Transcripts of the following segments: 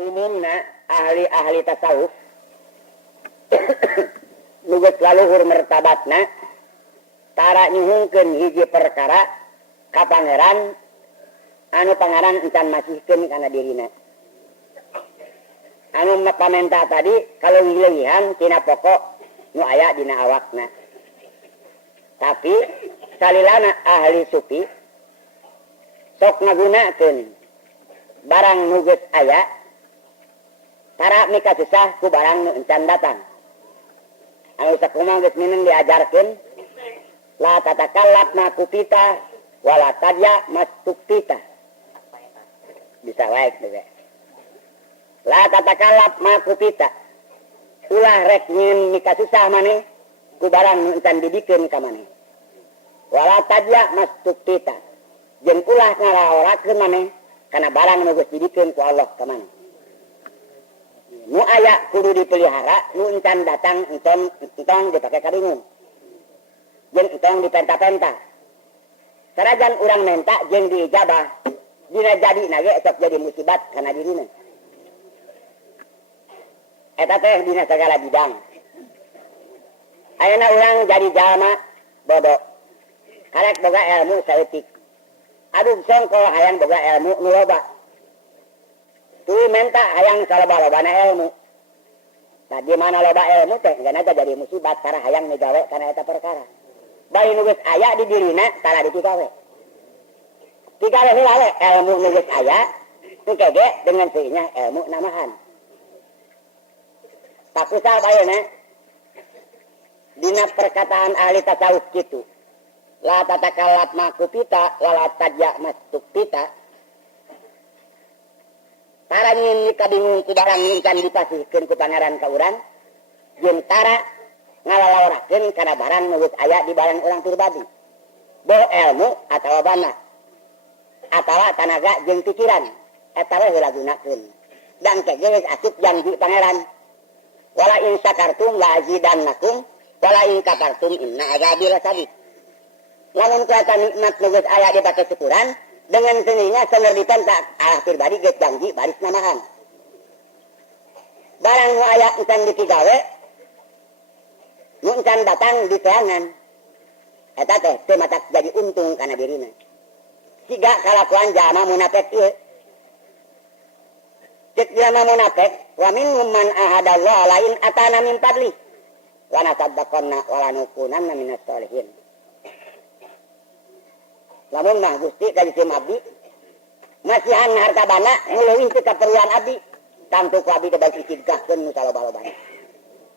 umumna ahli-ahli tasawuf nugas laluhur mertabatna tara nyuhungkeun hiji perkara ka pangeran anu pangaran encan masihkeun kana dirina. Anu pamenta tadi kalau leuwih-leuwihan tina pokok nu aya dina awakna. Tapi salilana ahli sufi sok ngagunakeun barang nu geus aya tara mika susah ku barang nu encan datang. Anu sakumaha geus mineng diajarkeun la tatakallaf ma kupita wala tadya mastuktita. Bisa wae teh. La tatakallaf ma kupita. Ulah rek nyeun mika susah maneh ku barang nu encan didikeun ka maneh. Wala tadya mastuktita. Jeung ulah ngaraorakeun maneh kana barang nu geus didikeun ku Allah ka maneh. Nu aya kudu dipelihara, nu encan datang entong dipake kabingung. Jeung entong dipenta-penta. Sanajan urang menta jeung diijabah, dina jadina ge sok jadi musibat kana dirina. Eta teh dina sagala bidang. Ayeuna urang jadi jalma bodoh. Karek boga ilmu saeutik. Aduh songkol hayang boga ilmu nu loba. Tuh menta hayang saloba-lobana ilmu. Nah di mana loba ilmu teh enggan aja jadi musibat tara hayang migawe kana eta perkara. Bayi nu geus aya di dirina tara dipigawe. Pigawe heula we ilmu nu geus aya engke ge dengan seueuhnya ilmu namahan. Pakusal bayeuna dina perkataan ahli tasawuf kitu. La tatakallaf ma kupita wala tadya mastuktita. Tara nyieun kabingung ku barang nu can dipasihkeun ku pangeran ka urang, jeung tara ngalalaurakeun kana barang nu geus aya di barang urang pribadi. Boh ilmu atawa bana atawa tanaga jeung pikiran eta we heula gunakeun. Dan kege geus asup janji pangeran. Wala in sakartum la azidannakum wala in kafartum inna azabi lasadid. Lamun kuasa nikmat nu geus aya dipake syukuran dengan seninya senerdipan tak arah pribadi geus janji baris namahan. Barang nu aya encan dipigawe nu encan datang di teangan. Eta teh teu matak jadi untung kana dirina. Siga kalakuan jalma munafik ieu. Cek jalma munafik wa minhum man ahadallahu lain atana min fadli wa nasaddaqanna wa lanukunanna minas sholihin. Lamun mah Gusti dari sim abdi masihan harta bana nu leuwih teu kaperluan abdi tangtu ku abdi teh balik icidgahkeun nu saloba-lobana.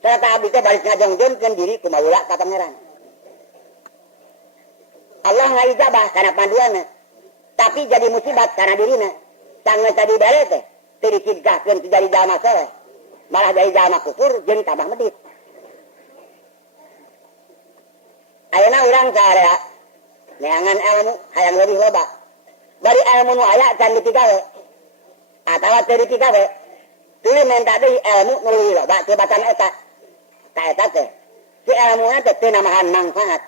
Sarta abdi teh balik ngajongjeunkeun diri ku maula ka pangeran. Allah ngaijabah kana panduana tapi jadi musibat kana dirina. Sanggeus tadi bere teh teu dicidgahkeun teu jadi jalma saleh. Malah jadi jalma kufur jeung tambah medit. Ayeuna urang saarea neangan ilmu hayang leuwih loba. Bari ilmu nu aya can dipigawe. Atawa teu dipigawe. Tuluy menta deui ilmu nu leuwih loba tibatan eta. Ka eta teh si ilmuna teh teu namahan manfaat,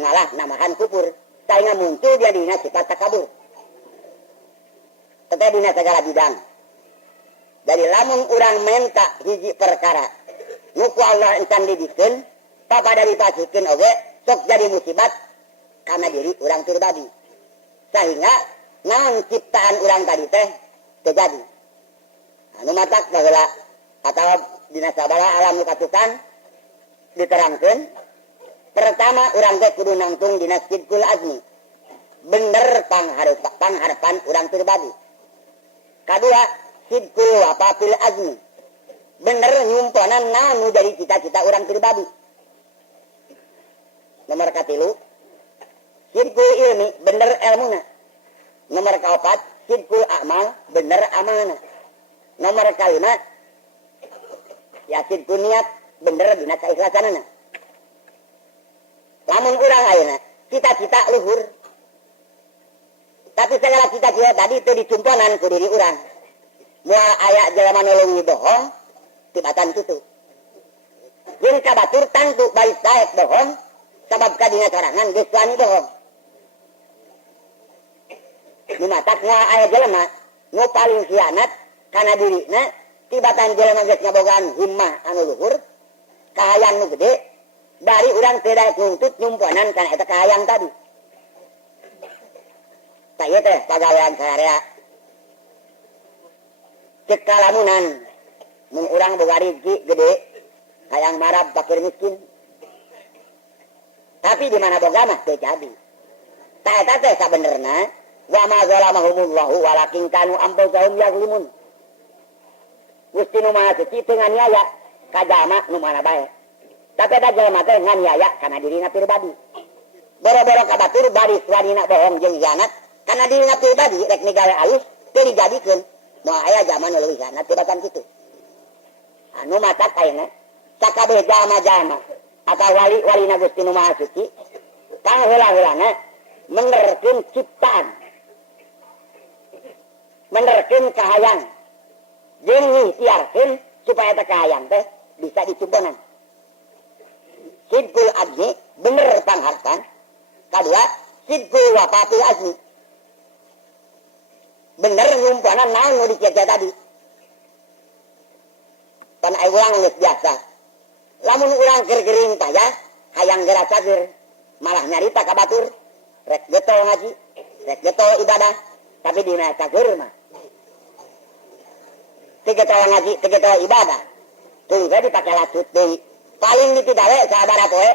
ngalah namahan kufur. Sainga muncul dia dina sifat takabur. Eta dina sagala bidang. Jadi lamun urang menta hiji perkara nu ku Allah encan didikeun, papada dipasihkeun oge sok jadi musibat karena diri orang pribadi. Sehingga naon ciptaan orang tadi teh terjadi. Anu matak baheula atawa dina sabala alam nu katukan diterangkeun. Pertama urang teh kudu nangtung dina sidqul azmi. Bener pangharapan urang pribadi. Kadua sidqul wafafil azmi. Bener nyumponan naon nu jadi cita-cita urang pribadi. Nomor katilu sidqul ilmi bener ilmuna. Nomor kaopat sidqul amal bener amalna. Nomor kalima ya sidqul niat bener dina kaikhlasanana. Lamun urang ayeuna cita-cita luhur tapi segala cita-cita tadi teu dicumponan ku diri urang. Moal aya jelema nu leuwih bohong tibatan kitu. Jeung kabatur tangtu bari saet bohong sabab kadina sorangan geus wani bohong. Nu matak aya jelema nu paling khianat kana dirina tibatan jelema geus ngabogaan himmah anu luhur kahayang nu gede dari urang teu daek nuntut nyumponan kana eta kahayang tadi. Ta ieu teh pagawean sarea. Cek kalamunan mun urang boga rezeki gede hayang marab fakir miskin. Tapi di mana boga mah teu jadi. Ta eta teh sabenerna wa ma zalamahumullahu walakin kanu anfusahum yazlimun. Gusti nu Maha Suci teu nganiaya ka jalma nu mana bae. Tapi ada jalma teh nganiaya kana dirina pribadi. Boro-boro ka batur baris wanina bohong jeung hianat kana dirina pribadi rek ninggalé alus teu dijadikeun. Moal aya zaman leuwih hianat tibatan kitu. Anu matak ayeuna sakabeh jalma-jalma atawa wali-walina Gusti nu Maha Suci kang heula-heulana menerkeun ciptaan. Menerkeun kahayang. Jeung ngihtiarkeun supaya teh kahayang teh bisa dicumponan. Sidqul adni bener panghartan. Kadua sidqul wafatil azmi. Bener nyumponan naon nu dicece tadi. Pan aya urang geus biasa. Lamun urang keur gering taya hayang geura cager malah nyarita ka batur rek getol ngaji, rek getol ibadah, tapi dina cager mah tigetol ngaji, tigetol ibadah. Tuluy we dipake lacut deui. Paling dipidale sabaraha poe.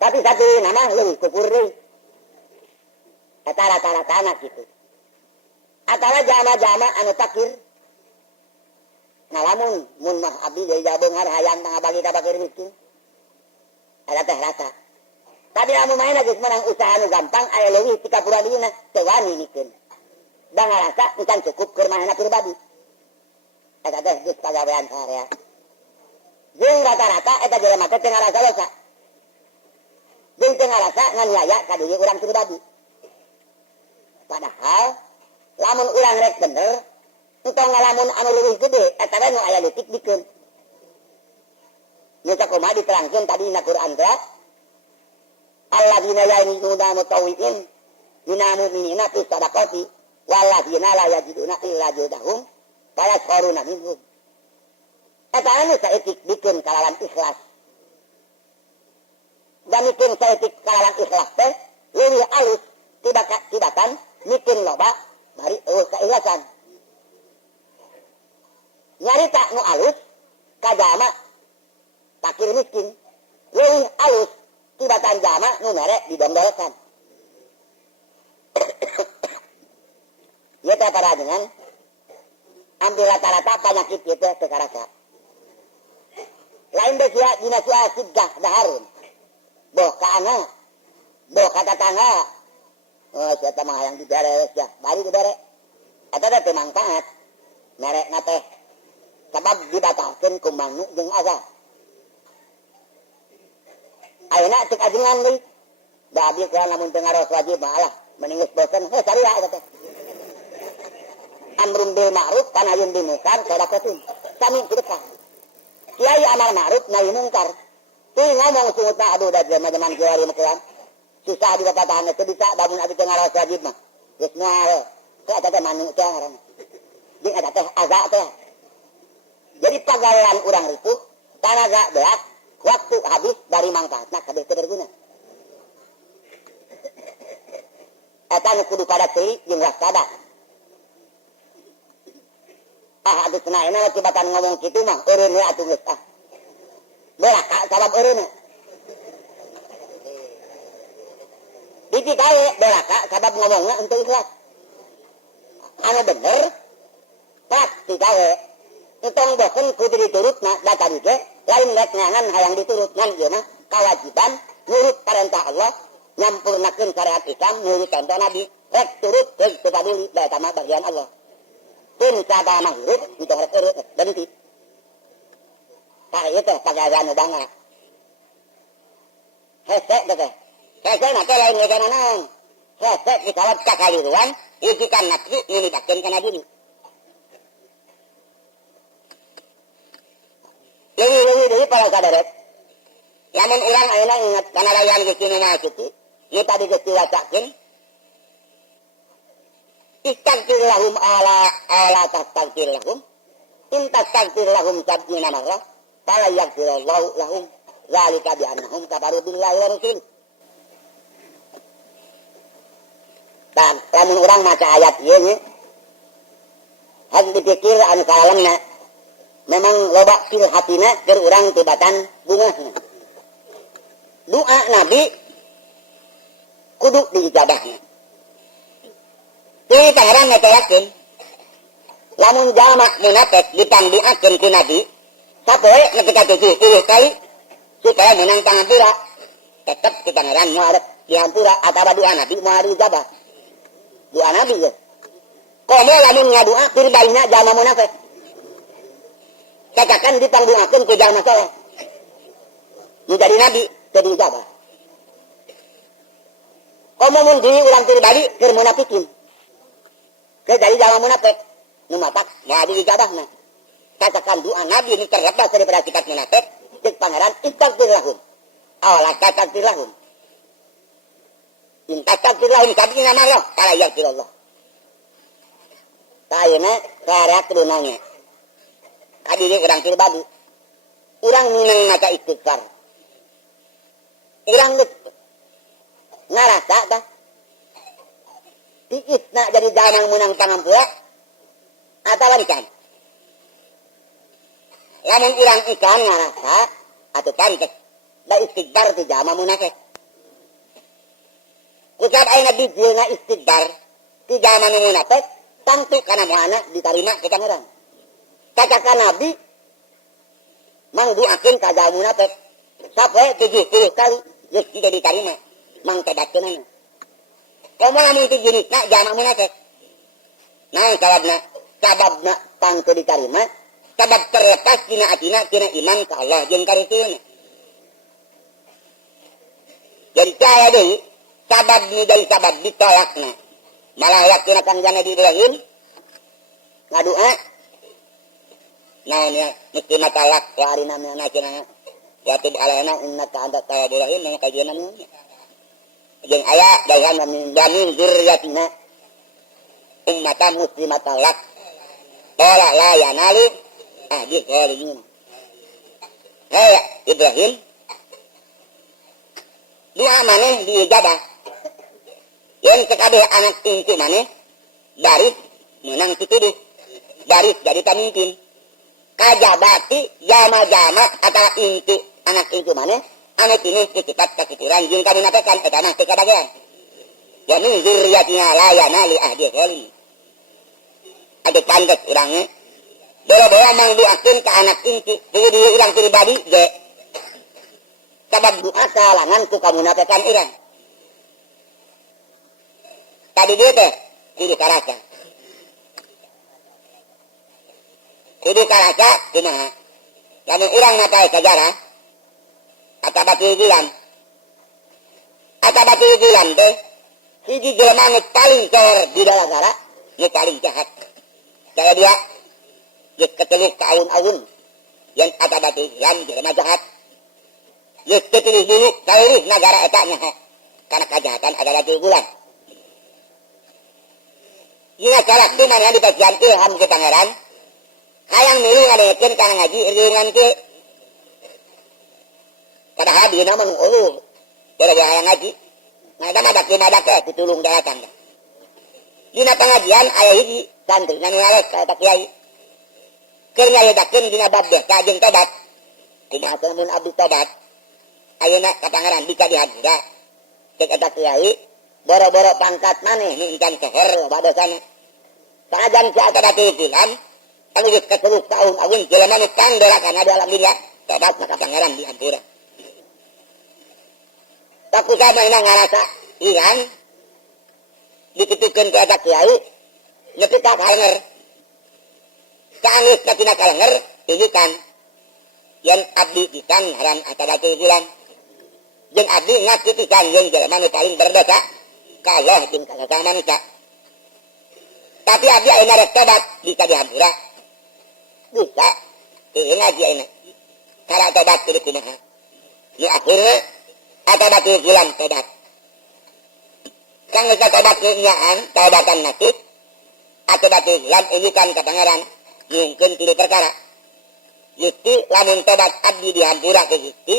Tapi satu nama leuwih kupur deui. Eta rata-ratana kitu. Atawa jama-jama anu takir. Ngalamun mun mah abdi deui jabongan hayang tangah bagi ka bakir miskin. Eta teh rata. Tapi lamun maena geus menang usaha anu gampang aya leuwih ti kapura dina teu wani mikeun. Da ngarasa encan cukup keur manehna pribadi. Eta teh geus pagawean sarea. Jeung rata-rata eta jelema teh teu ngarasa dosa. Jeung teu ngarasa nganiaya ka diri urang pribadi. Padahal lamun urang rek bener, entong ngalamun anu leuwih gede eta teh nu aya leutik dikeun. Nya sakumaha diterangkeun tadi dina Quran teh. Alladzina ya'inuna mutawwi'in minal mu'minina fi shadaqati walladzina la yajiduna illa juhdahum fayasquruna minhum. Eta anu saeutik dikeun kalawan ikhlas. Dan mikeun saeutik kalawan ikhlas teh leuwih alus tibatan mikeun loba bari eueuh kaikhlasan. Nyarita nu alus ka jalma fakir miskin leuwih alus tibatan jalma nu mere didondolkan. Ieu teh parajengan ambil rata-rata penyakit ieu teh teu karasa. Lain deui sia dina sia sidgah daharun. Boh ka anak, boh ka tatangga. Oh, sia teh mah hayang dibere sia, bari dibere. Eta teh teu mangpaat. Merekna teh sabab dibatalkeun ku mangnu jeung azab. Ayeuna cek ajengan deui. Da abdi keur lamun teu ngaros wajib mah alah, mending geus bosen, heuh cari eta teh. Amrun bil ma'ruf wa nahyun bil munkar sadaqatun. Sami sedekah. Kiai amal ma'ruf nahi mungkar. Teu ngomong sungutna aduh da zaman kiai meukeun. Susah di bapatahan teu bisa lamun abdi teu ngaros wajib mah. Geus moal. Teh eta teh manu teh ngaranna. Jeung eta teh azab teh. Jadi pagawean urang ripuh tanaga berat waktu habis dari manfaatna kabeh teu berguna. Eta nu kudu pada teuing jeung waspada. Atuh cenah tibatan ngomong kitu mah eureun we atuh geus ah. Belaka sabab eureun. Diti kae belaka sabab ngomongna henteu ikhlas. Anu bener pasti kae. Entong bosen kudu diturutna da tadi ge lain rek ngangan hayang diturut ngan ieu mah kawajiban nurut perintah Allah nyampurnakeun syariat Islam nurut contoh Nabi rek turut geus teu paduli da eta mah bagian Allah. Pun sabah mah hirup untuk rek urut berhenti. Ka ieu teh pagawean nu bangga. Hese teh. Hese na teh lain ngeukeun naon. Hese dikawat ka kaliruan hiji kan nafsu nyulidakeun kana diri. Leuwih deui para saderek. Lamun urang ayeuna inget kana layan Gusti Nu Maha Suci, ieu tadi geus diwacakeun. Istaghfir lahum ala tastaghfir lahum. intastaghfir lahum sab'ina marrah fala yaghfirullahu lahum zalika bi annahum kafaru billahi wa rasulih. Dan lamun urang maca ayat ieu nya harus dipikir anu kalemna memang loba fil hatina keur urang tibatan bungahna. Doa Nabi kudu diijabahna. Ini pangeran ngetayakeun lamun jalma munafik dipangduakeun ku Nabi sapoe ketika 70 kali supaya menang pangampura tetep ku pangeran moal dihampura atawa doa Nabi moal diijabah. Doa Nabi ya. Komo lamun ngadua pribadina jalma munafik. Katakan dipangduakeun ku jalma saleh. Nu jadi Nabi teu diijabah. Komo mun diri urang pribadi keur munafikin. Keur jadi jalma munafik. Nu matak moal diijabahna. Katakan doa Nabi nu terlepas daripada sifat munafik, cek pangeran istaghfir lahum. Awalah taghfir lahum. Intastaghfir lahum sab'ina marrah fala yaghfirullah. Tayana karek dunanya. Kadiri urang pribadi. Urang minang maca istighfar. Urang geus ngarasa tah. Tiisna jadi jalma menang pangampura atawa can. Lamun urang ikan ngarasa atuh can teh da istighfar ti jalma munafik. Ucap ayeuna dijieuna istighfar ti jalma nu munafik tangtu kana moana ditarima ku pangeran. Katakan Nabi mangduakeun ka jalma munafik sapoe 70 kali geus tidak ditarima mang tedatkeunana. Komo lamun teu jenisna jalma munafik. Nah sababna tang teu ditarima sabab terlepas dina atina tina iman ka Allah jeung ka Rasulna. Jadi saya deui sabab ni dari sabab ditolakna. Malah yakin akan jana di Ibrahim ngadua naonnya mesti matalak ya hari namanya nacenana ya tib alaina innaka anta Ibrahim maka kajian namanya jeung aya dalam min dzurriyyatina ummatan muslimatan lak qala la yanalu ahdi zalimin. Hei Ibrahim doa maneh diijabah yang sekadeh anak inti maneh baris menang tutuduh baris jadi pamimpin kajabati jama-jama atau inti anak inti maneh anu tinuh sifat kasituran jeung kamunafikan eta mah teu kabagean ya min dzurriyyatina la yanalu ahdi zalimin. Ade pantes urangnya bola-bola mangduakeun ka anak inti teu di urang pribadi ge sabab doa kalangan ku kamunafikan urang. Tadi dia teh kudu karaca. Kudu karaca kumaha? Lamun urang matai sejarah atau batu bulan. Atau batu bulan teh hiji jelema nu paling cor di dalagara, nu paling jahat. Saya dia geus keteluk ka aun-aun yang atau batu bulan jelema jahat. Geus keteluk dulu kaeuh nagara eta nyaho kana kajahatan adalah batu bulan. Jika kalak di mana dibagian ilham ke pangeran, hayang milu ngadekeun kana ngaji riungan ke. Padahal dina mah uluh, gara-gara hayang ngaji. Nah, eta mah madak ditulung daratan. Dina pengajian aya hiji santri nu ngalek ka eta kiai. Keur nyayedakeun dina bab desa jeung tobat. Kumaha mun abdi tobat. Ayeuna ka pangeran bisa dihadira. Cek eta kiai boro-boro pangkat maneh nu encan seher loba dosana. Sanajan si eta batu bulan, anu geus kaseluk taun awin jelema nu kang dorakana di alam dunya, tobat maka pangeran dihampura. Taku sama ina ngarasa ilang ditutukeun ka eta kiai, nepi ka kalenger. Kaanggeus ka tina kalenger, tunjukkan yen abdi pisan ngaran eta batu bulan. Jeung abdi ngaku pisan jeung jelema nu paling berdosa ka Allah jeung ka sesama manusia. Tapi abdi ayeuna rek tobat bisa dihampura. Bisa. Teu ngaji ayeuna. Cara tobat kudu kumaha? Nu akhirna ata batu bulan tobat. Kang geus tobat nyaan tobatan nasuh. Ata batu bulan unjukan ka pangeran. nyungkeun tilu perkara. Gusti lamun tobat abdi dihampura ke Gusti,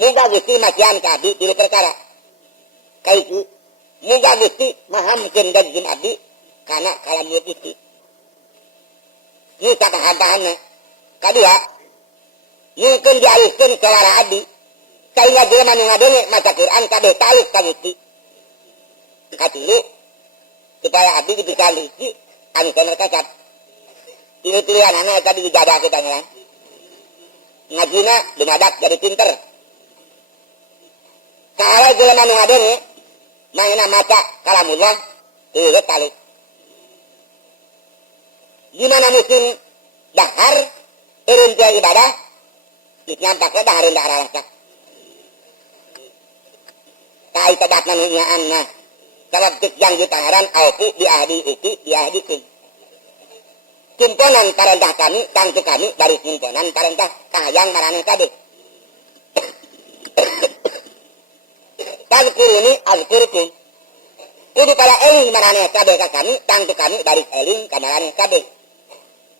muga Gusti makian ka abdi tilu perkara. Kaitu muga Gusti mahamkeun gajin abdi kana kalamun Gusti. Ieu tambahan-tambahanna. Kadua, nyungkeun dialihkeun salara abdi. Kainga jelema nu ngadenge maca Quran kabeh taluk ka Gusti. Katilu supaya abdi diberikan rezeki anu bener kasat. Tilu-tiluan anak tadi dijadah kita ngelang. Ngajina dumadak jadi pinter. Kalau jelema nu ngadenge maina maca kalamullah teu taluk. Gimana musim dahar eureun teh ibadah dinyampak dahareun dahar alacak. Kai tedatna nu nyaanna sabab cek yang ditaharan aupu di ahdi uki di ahdi kum. Kimponan parentah kami, tangtu kami dari kimponan parentah kahayang marane kabeh. Tazkuruni azkurkum. Kudu pada eling marane kabeh ka kami, tangtu kami dari eling ka marane kabeh.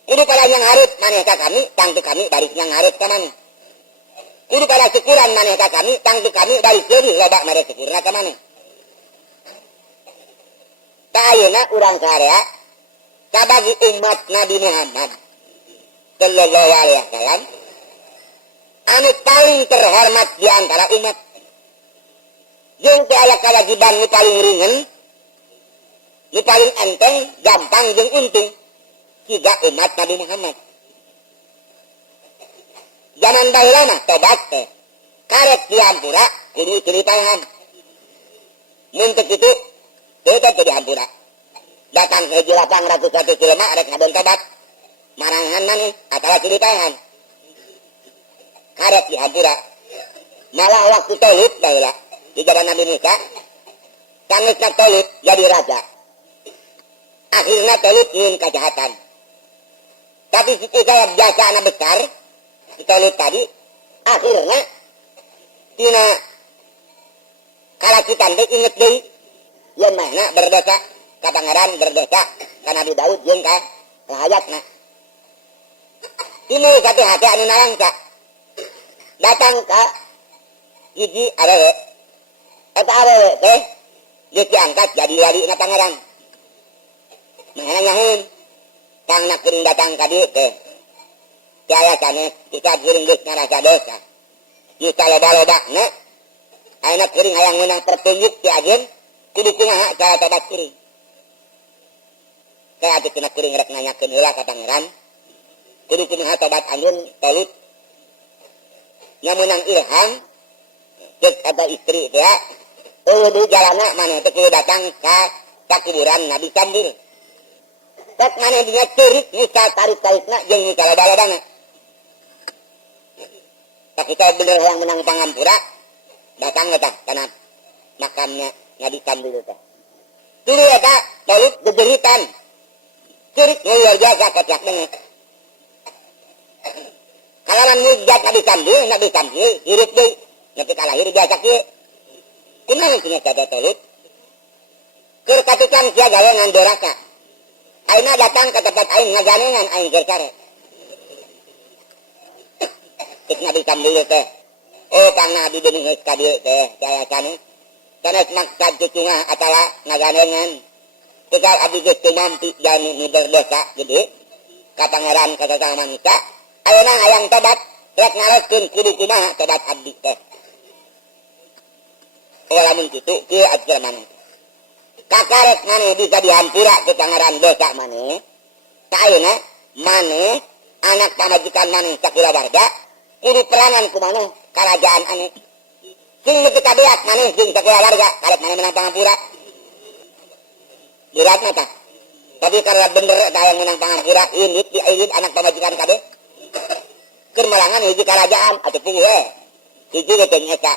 Kudu pada yang harut maneh ka kami, tangtu kami dari yang harut ka maneh. Kudu pada syukuran maneh ka kami, tangtu kami dari seudi loba mare syukurna ka maneh. Ayeuna urang sarea kabagi umat Nabi Muhammad sallallahu alaihi wasallam anu paling terhormat di antara umat. Jeung teh aya kewajiban nu paling ringan, nu paling enteng, gampang jeung untung siga umat Nabi Muhammad. Zaman baheula mah tobat teh karek dihampura kudu ceritaan. Mun teu kitu tetap jadi hampura. Datang ke jelapang ratus-ratus jelema arek ngadon tobat. Marangan maneh atawa ceritahan. Karek dihampura. Malah waktu Tolut baheula di zaman Nabi Musa sangeusna Tolut jadi raja. Akhirnya Tolut nyieun kejahatan. Tapi setelah biasa anak besar si Tolut tadi akhirnya tina kalakitan teh inget deui yen mahna berdosa ka pangeran berdosa ka Nabi Daud jeung ka hayatna. Timbul satu hati anu nalangsa datang ka hiji awewe. Eta awewe teh geus diangkat jadi walina pangeran. Mahna nyaheun kang nak geuring datang ka dieu teh. Jaya sanes kita geuring geus ngarasa dosa. Ieu kaloba-lobana ayeuna geuring hayang meunang pertunjuk ti ajeun kudu kumaha cara tobat kuring. Kayak atuh kena kuring rek nanyakeun heula ka pangeran. Kudu kumaha tobat anjeun Tolut. Nya meunang ilham cek ada istri teh. Di jalana maneh teh kudu datang ka kuburan Nabi Sambil. Tek maneh dinya ceurik misal tarik-tarikna jeung misal loba-lobana. Tak kita bener yang menang pangampura datang eta kana makamnya Nabi Sambil teh. Dulu eta Tolut gegeritan. Ceurik luar biasa kocak banget. Kalaran mujat Nabi Sambil hirup deui. Nanti kalahir biasa kieu. Kunaon cenah kada Tolut? Keur katukan sia gawe ngan doraka. Ayeuna datang ka tempat aing ngaganengan aing keur kare. Cek Nabi Sambil teh. Oh Kang Nabi deui geus ka dieu teh jaya sanes. Sanes maksud cucunga atawa ngaganengan. Tegal abdi geus teu mampu jani nu berdosa gede ka pangeran ka sesama manusia. Ayeuna hayang tobat rek ngareskeun kudu kumaha tobat abdi teh. Oh lamun kitu kieu ajar maneh. Kakarek maneh bisa dihampura ke pangeran dosa maneh. Ka ayeuna maneh anak pamajikan maneh sakulawarga kudu perangan ku maneh karajaan aneh. Sing teu kabeak maneh jeung sakulawarga karek maneh menang pangampura. Beratna tah. Tapi karena bener eta yang menang pangampura indit di indit anak pamajikan kabeh. Keur merangan hiji karajaan atuh puguh. Hiji teh nyata.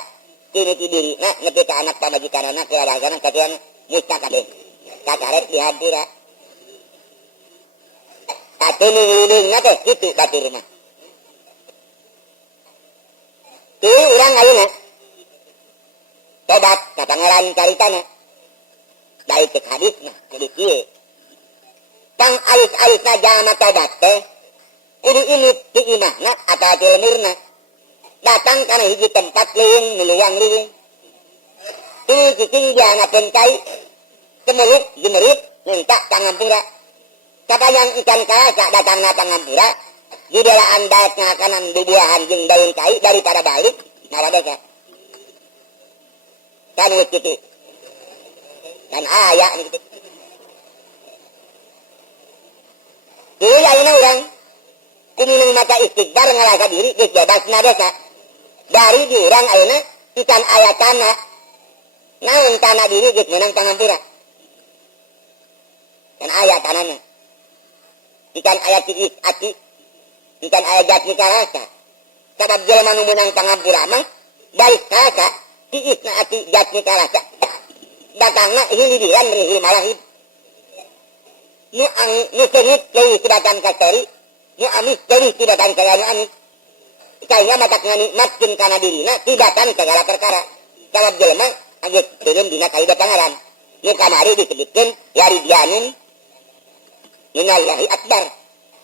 Kini tidiri na ngepe ka anak pamajikanana keluargana katuan musta kabeh. Kakarek dihampura. Atuh nu ngilingna teh kitu batur mah. Tuh urang ayeuna tobat ka pangeran caritana. Baik cek hadisna kudu kieu. Kang alus-alusna jalma tobat teh kudu init di imahna atau di lemurna datang kana hiji tempat leuweung nu luang leuweung tuluy cicing diangakeun kai kemeluk gemerit minta pangampura kapayang ikan kalasa datangna pangampura didelaan daek ngakanan bubuahan jeung daun kai daripada balik mawa dosa kan wis kitu kan aya gitu tuh ayeuna urang kuminung maca istighfar ngalasa diri geus bebasna dosa dari di urang ayeuna ikan aya tanah naon tanah diri geus meunang pangampura kan aya tanahna ikan aya ciis ati ikan aya jatni kalasa sabab jelema nu meunang pangampura mah baik kalasa ciisna ati jatni kalasa datangna hilidiran rihil malahib nu sengit leuwih tibatan kastori nu amis leuwih tibatan sagala amis kayaknya matak nganikmatkeun kana dirina tibatan segala perkara sabab jelema geus turun dina kaida pangaran nu kamari disebutkeun yaridianun minallahi akbar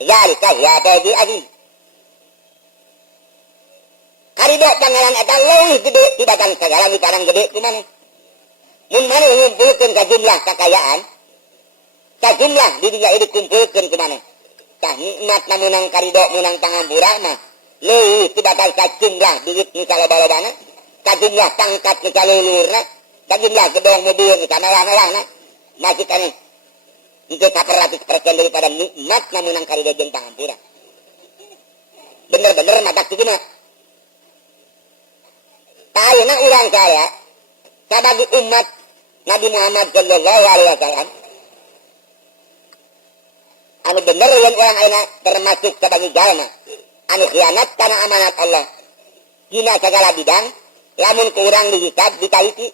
zalika ya bagi azim karidok pangaran eta leuwih gede tibatan segala nu parang gede kumaha mun maneh ngumpulkeun ka jumlah kakayaan ka jumlah di dinya ieu dikumpulkeun ku maneh tah nikmat namunang karidok munang pangampura mah leuwih tibatan ka jumlah duit nu kaloba-lobana ka jumlah pangkat nu kalulurna ka jumlah gedong mobil nu kamewah-mewahna masih kaneh itu 100% daripada nikmat namunang karidok jeung pangampura bener-bener matak tuguna tah ayeuna urang saya sabagi umat Nabi Muhammad sallallahu alaihi wasallam anu bener yang urang ayeuna termasuk sabagi jalma anu khianat kana amanat Allah dina sagala bidang lamun ku urang dihisab ditaliti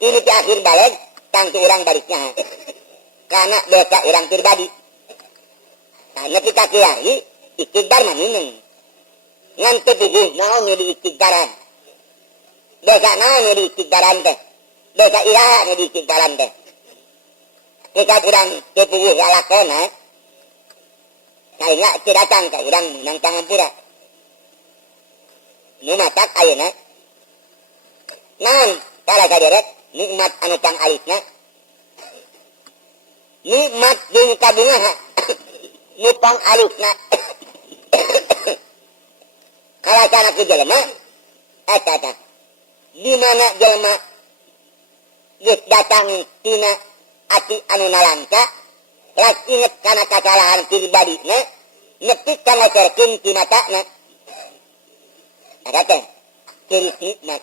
ini di akhir balik tangtu urang baliknya karena dosa urang pribadi hanya kita kiai istighfar manuneng ngan teu puguh naon nu diistighfaran dosa naon nu diistighfaran teh dosa iraha nu diistighfaran teh kita urang teu puguh lalakona kayaknya teu datang ka urang nang pangampura nu matak ayeuna naon para kaderek nikmat anu pang alisna nikmat jeung kabungaha nu pang alisna kalasana ku jelema eta tah di mana jelema geus datang tina ati anu nalangka ras inget kana kasalahan pribadina nepi ka ngocorkeun ti matana eta teh ciri nikmat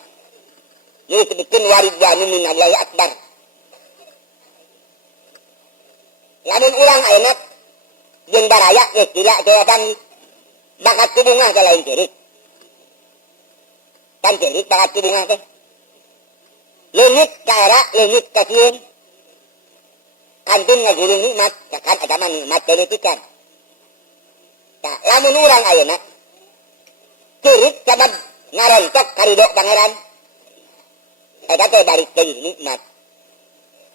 ieu disebutkeun waridwanu minallahi akbar lamun urang ayeuna jeung baraya geus gila jawaban bakat kubungah teh lain cirik kan cirik bakat kubungah teh leungit ka era leungit ka sieun kantun ngaguru nikmat kan agama nikmat politikan tah lamun urang ayeuna cirik sabab ngarontok karidok pangeran eta teh balik deui nikmat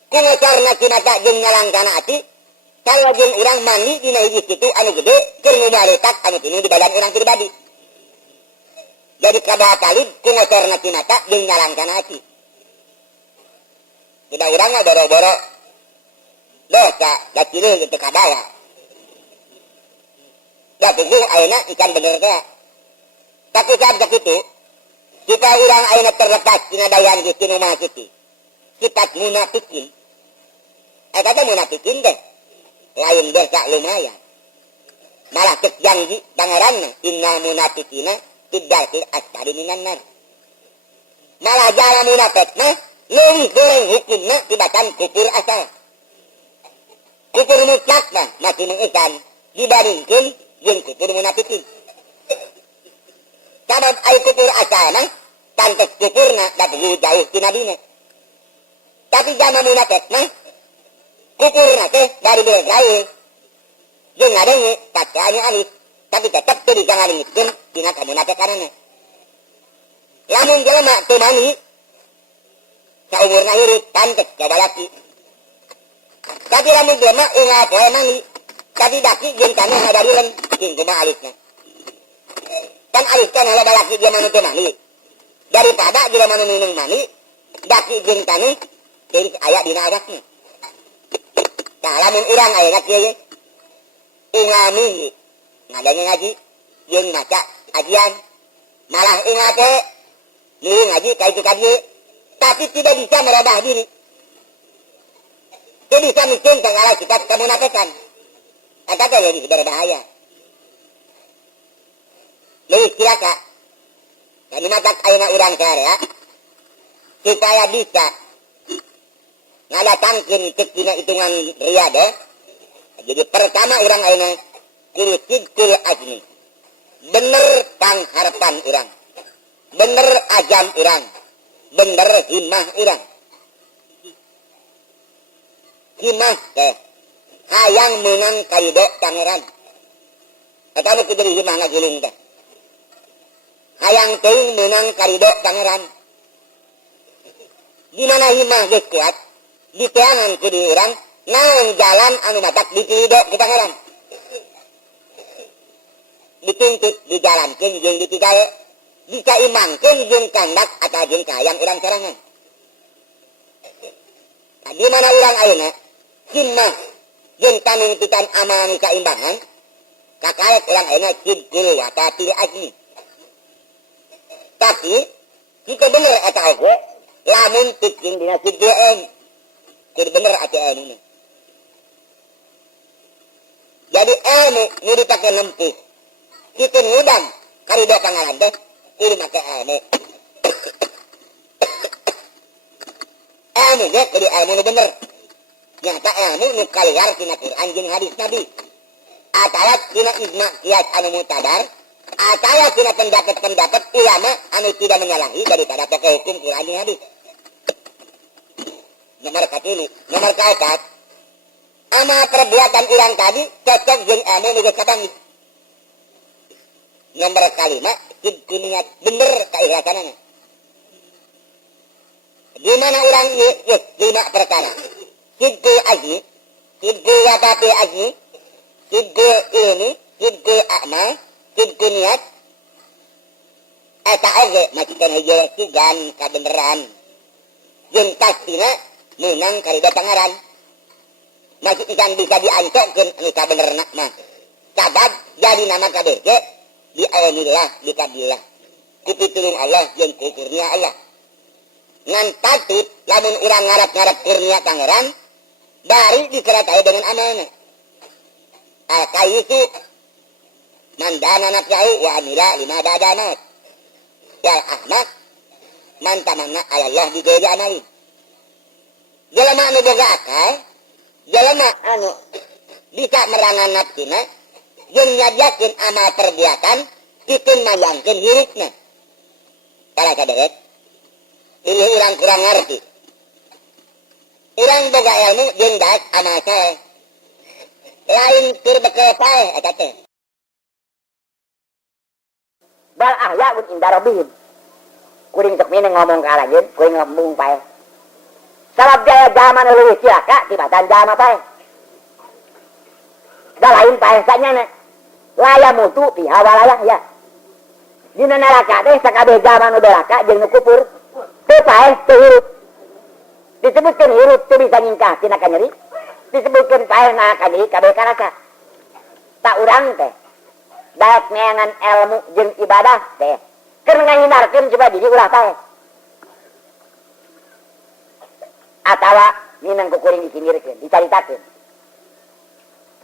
ku ngocorna ti mata jeung ngalangkana ati kalau jeung urang mandi dina hiji kitu anu gede keur ngubaletak anu tinu di badan urang pribadi jadi kabaha talib ku ngocorna ti mata jeung ngalangkana ati tidak urang mah boro-boro dosa da cileung teu kabawa da puguh ayeuna ikan bener teh tapi sabda kitu kita urang ayeuna terlepas tina dayan Gusti Nu Maha Suci sifat munafikin eta teh munafikin teh lain dosa lumayan malah cek janji pangeranna innal munafiqina tiddarkil asfali minan nar malah jala munafik mah leuwih goreng hukumna tibatan kufur asal kufur mutlak mah masih mengikan dibandingkeun jeung kufur munafikin sabab ai kufur asal mah pantes kufurna da jauh tina dina tapi jama munafik mah kufurna teh dari jauh jeung ngadenge paca anu alis tapi tetep teu dijangalingkeun tina kamunafikanana lamun jelema teu mani saumurna hirup pantes coba laki tapi lamun jelema unggal poe mani Tapi daki jeung tanah hadarulen jeung kumaha alisna. Kan alis kan halah balaki dia manu teu mani. Daripada jelema nu minum mani, daki jeung tanah teuing aya dina awakna. Tah lamun urang ayeuna kieu ye. Ingami ngadanya ngaji jeung maca ajian. Malah ingat nieu ngaji ka itu ka dieu, tapi tidak bisa merubah diri. Tidak bisa mungkin segala sifat kemunafikan. Kata jadi berbahaya. Leuwih cilaka. Jadi matak ayeuna urang ya, supaya bisa ngadatangkeun teu dina hitungan riyade. Jadi pertama urang ayeuna kudu sidqul azmi. Bener pangharapan urang. Bener ajam urang. Bener himmah urang. Himmah teh hayang meunang karidho pangeran. Eta mah kudu himmah ngagulung teh. Hayang teuing meunang karidho pangeran. Di mana himmah geus kuat, diteangan ku di urang naon jalan anu matak dipidho ku pangeran. Dituntut dijalankeun jeung ditigae, dicaimankeun jeung kandak atawa jeung kahayang urang sorangan. Di mana urang ayeuna himmah jeung panuntutan amal nu kaimbangan, kakaek urang ayeuna sidqul wa tatil azmi. Tapi kita bener eta oge lamun teuing dina sidqul kudu bener atuh ilmu. Jadi ilmu nu dipake nempuh kitu ngudang karidho pangaran teh kudu make ilmu. Ilmu ge kudu ilmu nu bener. Nyata ilmu nu kaluar tina Quran jeung hadis Nabi. Atawa tina ijma qiyas anu mutadar, atawa tina pendapat-pendapat ulama anu tidak menyalahi daripada pokok hukum Quran jeung hadis. Nomor katilu, nomor kaopat, amal perbuatan urang tadi cocok jeung ilmu nu geus kabangi. Nomor kalima, sidqu niat bener kaikhlasanana. Di mana urang ieu 5 perkara. Sidqu azmi, sidqu wabati azmi, sidqu ilmi, sidqu amal, sidqu niat. Eta oge maksudna hiji sigan kabeneran. Jeung pastina meunang karidho pangeran. Maksudna bisa diantokeun anu kabenerna mah. Sabab jadi nama kabeh ge di aunillah di kabillah. Ku pitulung Allah jeung ku kurnia Allah. Ngan patut lamun urang ngarap-ngarap kurnia pangeran bari disertai dengan amanah. Al-kaisu mandana nafsahu wa amila lima ba'da maut. Wal ahmaq man tamanna ala Allah bi ghairi amali. Jalema anu boga akal, jalema anu bisa merangan nafsina jeung nyadiakeun amal perbuatan pikeun mayangkeun hirupna. Para saderet, pilih urang kurang ngarti. Urang boga ilmu jeung daek amal sae. Lain keur bekel sae eta teh. Bal ahya mun inda rabbihim. Kuring tek mene ngomong ka alajeun, kuring ngomong pae. Sabab jaya zaman leuwih cilaka tibatan jama pae. Da lain pae sanyana. Laya mutu piha walayah ya. Dina neraka teh sakabeh zaman nu doraka jeung nu kufur. Teu pae teu hirup. Disebutkeun hirup teu bisa nyingkah tina kanyeri. Disebutkeun pae na kanyeri kabeh karasa. Tak urang teh daek neangan ilmu jeung ibadah teh keur ngahindarkeun coba diri ulah pae. Atawa minang kukuring disindirkeun, dicaritakeun.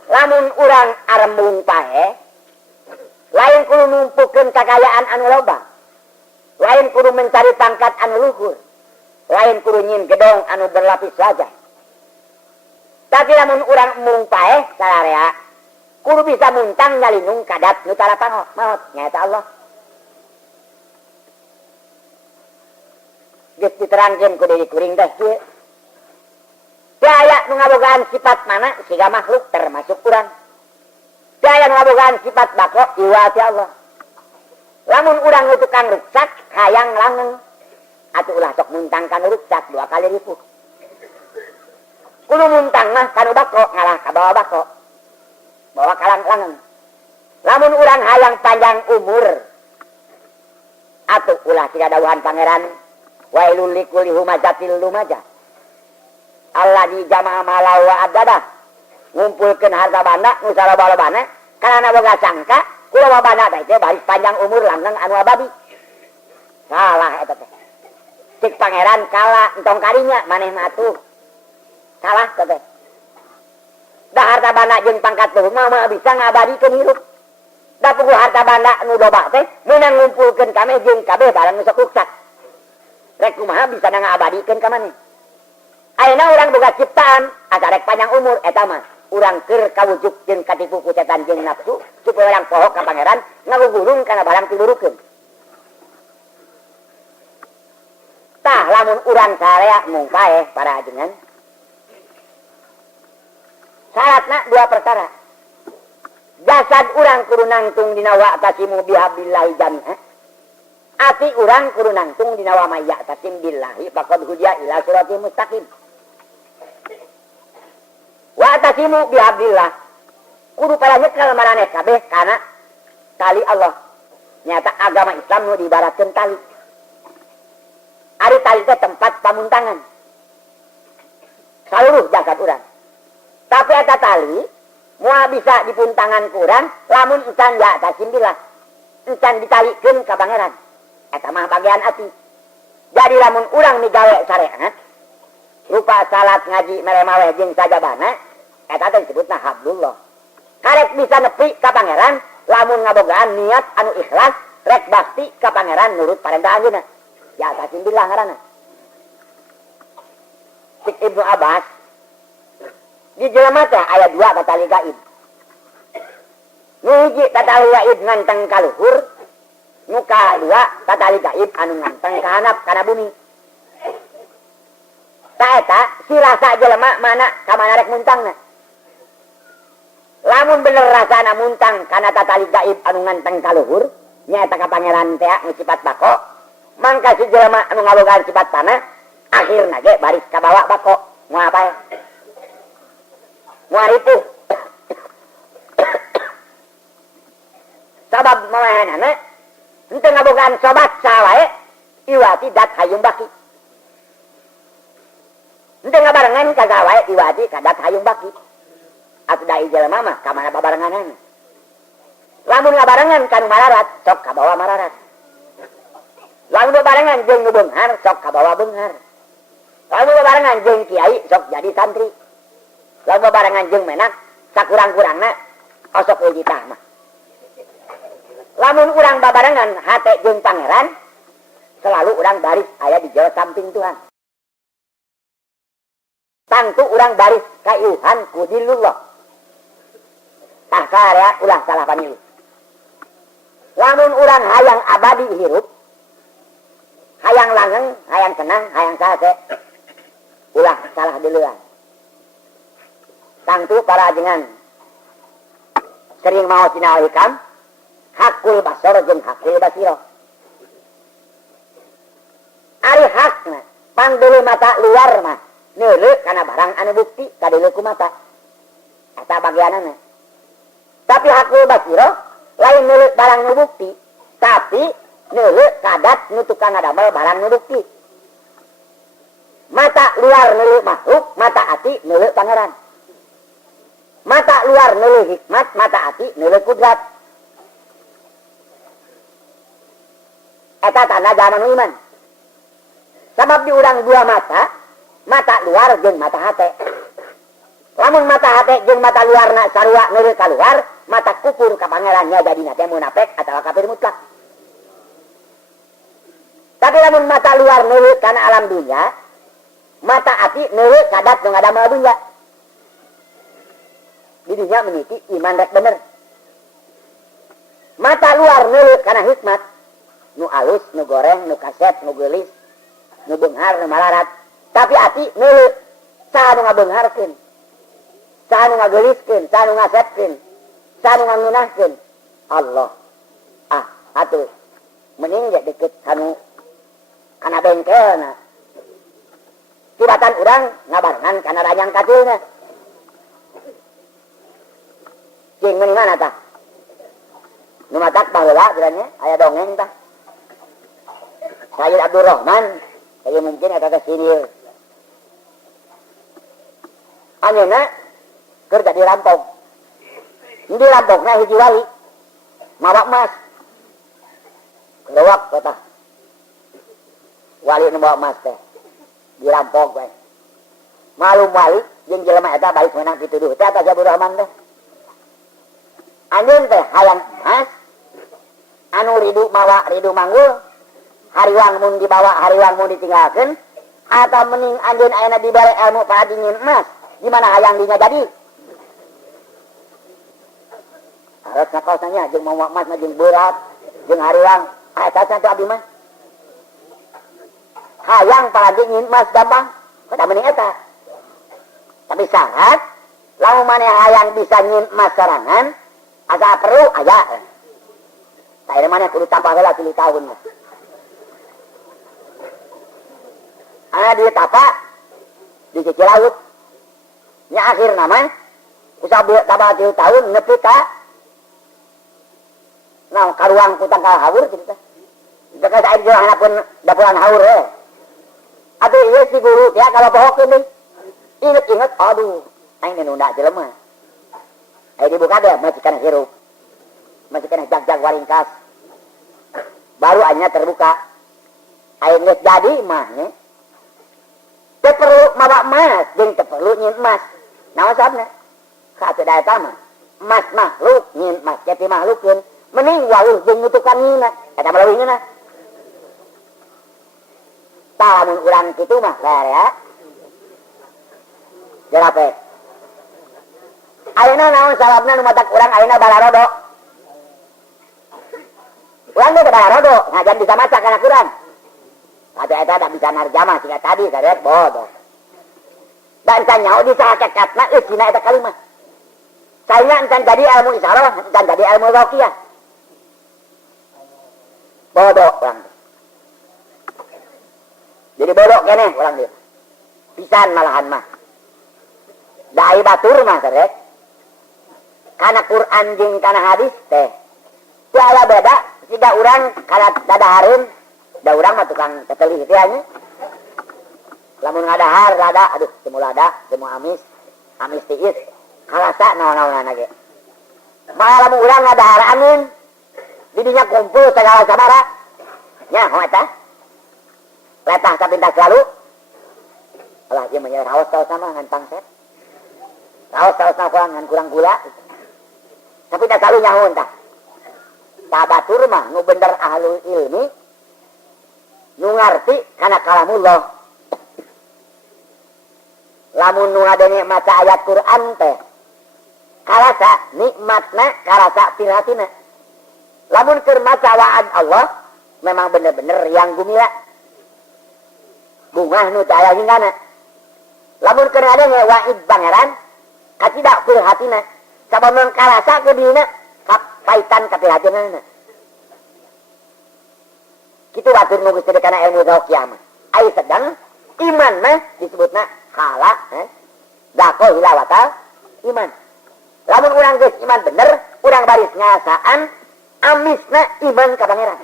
Lamun urang arembung pae, lain kudu numpukeun kakayaan anu loba. Lain kudu mencari pangkat anu luhur. Lain kudu nyin gedong anu berlapis wajah. Tapi lamun urang embung pae salarea, kudu bisa muntang nyalinung kadat nu talapang maut nyaeta Allah. Geus diterangkeun ku diri kuring teh kieu. Daya nu ngabogaan sifat mana siga makhluk termasuk urang. Daya nu ngabogaan sifat bako iwa ti Allah. Lamun urang nu tukang ruksak hayang langgeng atuh ulah sok muntang kanu ruksak 2 kali ripuh. Kudu muntang mah kanu bako ngalah ka bawa bako. bawa kalang-langan. Lamun urang hayang panjang umur, atuh ulah siga dawuhan pangeran, wailul likulli humazatil lumazah. Allah di jamaah malau wa abdadah, ngumpulkeun harta banda nu salobana kana boga sangka kula banda teh baris panjang umur langgeng anu abadi. Salah eta teh. Cik pangeran kalah entong karinya maneh mah atuh. Salah teh. Da harta banda jeung pangkat teh mah bisa ngabadikeun hirup. Da puguh harta banda nu loba teh meunang ngumpulkeun ka me jeung kabeh barang nu sok ruksak. Rek kumaha bisa ngabadikeun ka maneh. Ayeuna urang boga ciptaan asa rek panjang umur eta mah urang keur kawujud jeung katipu ku setan jeung nafsu supaya urang poho ka pangeran ngagugulung kana barang tilurukeun. Tah lamun urang sarea mungkae para ajengan. Syaratna dua perkara. Jasad urang kudu nangtung dina wa tasimu bihablillahi jami'a. Ati urang kudu nangtung dina wa may ya'tasim billahi faqad hudiya ila siratal mustaqim. Wa tasimu bihablillah. Kudu pada nyekel maraneh kabeh kana tali Allah. Nyata agama Islam nu diibaratkeun tali. Ari tali teh tempat pamuntangan. Seluruh jasad urang. Tapi eta tali moal bisa dipuntangan kurang lamun encan ya tasimbillah encan ditalikeun ka pangeran eta mah bagian ati. Jadi lamun urang migawe syariat rupa salat ngaji meremaweh jeung sajabana eta teh disebutna hablullah. Karek bisa nepi ka pangeran lamun ngabogaan niat anu ikhlas rek bakti ka pangeran nurut parentah anjeunna ya tasimbillah ngaranna. Cik Ibnu Abbas di jelema teh aya dua tatali gaib. Nu hiji tatali gaib nganteng ka luhur, nu kadua tatali gaib anu nganteng ka handap kana bumi. Ta eta si rasa jelema mana ka mana rek muntangna. Lamun bener rasana muntang kana tatali gaib anu nganteng ka luhur, nyaeta ka pangeran teh nu sifat bako, mangka si jelema anu ngabogaan sifat tanah, akhirna ge baris ka bawa bako. Moal apa ya? Muaripuh sabab mawahanana henteu ngabogaan sobat sawae iwati dat hayung baki. Henteu ngabarengan ka sawae iwati ka dat hayung baki. Atuh da jelema mah ka mana babarenganana. Lamun ngabarengan ka nu mararat sok ka bawa mararat. Lamun babarengan jeung nu beunghar sok ka bawa beunghar. Lamun babarengan jeung kiai sok jadi santri. Lalu barengan jeung menak sakurang-kurangna osok euy ditah mah. Lamun urang babarengan hate jeung pangeran selalu urang baris aya di jauh samping Tuhan. Tangtu urang baris ka ieuhan ku dilullah. Tah karya ulah salah panilu. Lamun urang hayang abadi hirup, hayang langgeng, hayang senang, hayang sate, ulah salah duluan. Tangtu para ajengan sering mau sinau hikam hakul basor jeung hakul basiro. Ari hakna pangdeuleu mata luar mah neuleu kana barang anu bukti kadeuleu ku mata. Eta bagianana. Tapi hakul basiro lain neuleu barang nu bukti, tapi neuleu kadat nu tukang ngadamel barang nu bukti. Mata luar neuleu makhluk, mata ati neuleu pangeran. Mata luar neuleu hikmat, mata ati neuleu kudrat. Eta tanda zaman iman. Sabab di urang dua mata, mata luar jeung mata hate. Lamun mata hate jeung mata luarna sarua neuleu ka luar, mata kufur ka pangerannya dadina teh munafik atawa kafir mutlak. Tapi lamun mata luar neuleu kana alam dunya, mata ati neuleu ka dat nu ngadamel dunya. Di dunia memiliki iman rek bener. Mata luar neuleu kana hikmat, nu alus, nu goreng, nu kaset, nu geulis, nu beunghar, nu malarat. Tapi ati neuleu saha nu ngabeungharkeun, saha nu ngageuliskeun, saha nu ngasepkeun, saha nu ngangeunahkeun. Allah. Atuh mending ge deukeut kanu kana bengkelna. Tibatan urang ngabarengan kana rajang katilna. Cing mana tah? Nu matak baheula bilangnya aya dongeng tah. Sayyid Abdurrahman, saya mungkin eta teh sinil. Anjeunna keur jadi rampok. Di rampokna hiji wali mawa emas. Lewak kata. Wali nu bawa emas teh. Dirampok we. Malum wali jeung jelema eta baik meunang pituduh teh eta Abdurrahman teh. Anjeun teh hayang emas anu ridu mawa ridu manggul hariwang mun dibawa hariwang mun ditinggalkeun atau mending anjeun ayeuna dibere ilmu paradingin emas gimana hayang dinya jadi harus ngakosanya jeung mawa emas mah jeung berat jeung hariwang eta teh abdi mah hayang paradingin emas gampang kada mending eta tapi syarat lamun maneh hayang bisa nyin emas sarangan asa perlu aya tah ieu maneh kudu tambah heula 3 tahun mah di tapak di sisi laut nya akhir nama usah tambah 3 tahun nepi ka nah karuang kutang kalahawur gitu teh dekat air johanna pun dapuran haur atuh ieu si guru ya kalau bohong deui inget aduh aing nunda jelema ayo dibuka deh masih kena hirup masih kena jag-jag waringkas baru akhirnya terbuka ayo geus jadi mah nya teu perlu mawa emas jeung teu perlu nyin emas naon sabna ka teu daya tama emas makhluk nyin emas jadi makhlukkeun mending wauh jeung nutukan nyina eta mah leuwihna tah mun urang kitu mah ler ya jelapet ayeuna naon salabna nu matak urang ayeuna balarodo urang teh balarodo ngajan bisa maca kana urang tapi eta tak bisa narjamah sehingga tadi karet bodoh dan tanya di sakakatna geus dina eta kalimat saingan encan jadi ilmu isyarah encan jadi ilmu ruqyah bodoh urang jadi bodoh keneh urang dia pisan malahan mah dai batur mah karek kana Quran jeung kana hadis teh teu aya beda siga urang kana dadahareun da urang mah tukang tetelih teh nya lamun ngadahar lada aduh teu lada teu amis tiis kalasa naon-naonana ge malah lamun urang ngadahar angin di dinya kumpul segala sabara nya hoe eta letah kapindah selalu alah ieu mah raos sama ngan pangset raos ngan kurang gula tapi dah selalu nyahun tah batur mah nu bener ahlul ilmi nu ngarti kana kalamullah lamun nu ngadenge maca ayat Quran teh karasa nikmatna karasa pilatina lamun keur maca wa'ad Allah memang bener-bener yang gumila bungah nu teh aya hingana lamun keur ngadenge wa'id pangeran katidak pilatina sabab karasa ke dina kapaitan ka pilatina kitu batur nu geus teu kana ilmu ruqyah mah ai sedang iman mah disebutna hala dako hilawatal iman lamun urang geus iman bener urang baris ngasaan amisna iman ka pangeran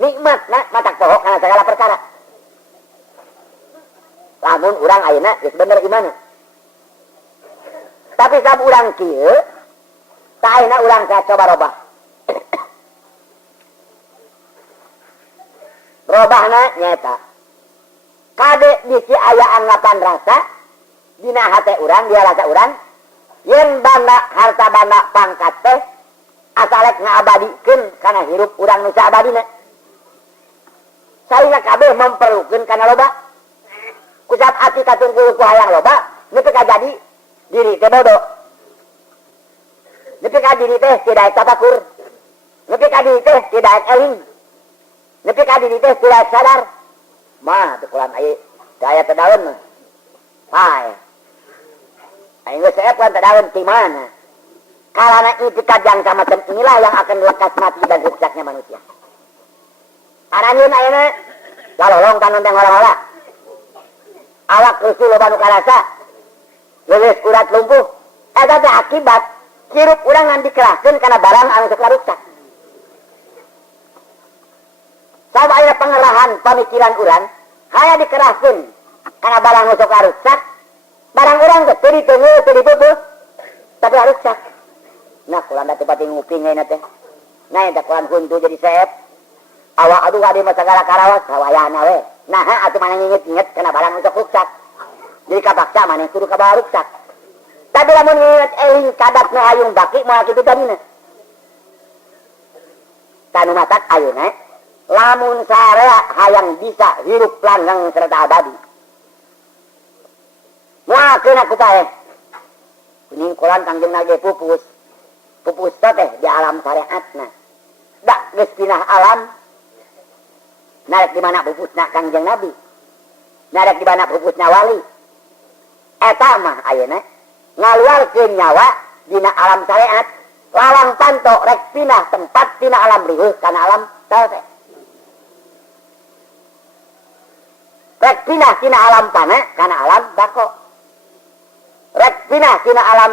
nikmatna matak poho kana segala perkara lamun urang ayeuna geus bener imanna tapi sab urang kieu tah ayeuna urang coba robah robahna nyata kade bisi aya anggapan rasa dina hate urang dia rasa urang yen banda harta banda pangkat teh asalek ngabadikeun kana hirup urang nu saabadina salina kabeh memperlukeun kana loba kusap ati katungkul ku hayang loba nepi ka jadi diri teh bodoh nepi ka diri teh tidak tafakur nepi ka diri teh tidak eling nepi ka diri teh tidak sadar mah teu kulan aya daya tedaun mah pae aing geus saepan tedaun ti mana kalana itikad yang semacam inilah yang akan lekas mati dan rusaknya manusia araneun ayeuna lalolong tanon teh hola-hola awak rusuh loba nu karasa leuleus urat lumpuh eta teh akibat hirup urang ngan dikerahkeun kana barang anu sok rusak. Sama aya pangerahan pamikiran urang haya dikerahkeun kana barang anu sok rusak. Barang urang teh teu diteungeuh teu dibeubeut tapi rusak. Nah, kulanda teh pati nguping ayeuna teh. Nah, eta kulan huntu jadi seep. Awak aduh adi mah sagala karawas hawayana we. Nah, atuh mana nginget-inget kana barang anu sok rusak. Jadi kapaksa maneh kudu kabawa rusak. Tapi lamun nginget eling kadat nu hayung baki moal kitu tadina. Tanu matak ayeuna lamun sarea hayang bisa hirup langgeng serta abadi. Moalkeun aku paeh. Kuning kulan Kangjeng Nage pupus. Pupus teh di alam syariatna. Da geus pinah alam. Narek di mana pupusna Kangjeng Nabi. Narek di mana pupusna wali. Eta mah ayeuna ngaluarkeun nyawa dina alam syariat lawang panto rek pinah tempat dina alam riweuh kana alam tauhid. Rek pinah dina alam pana kana alam bako. Rek pinah dina alam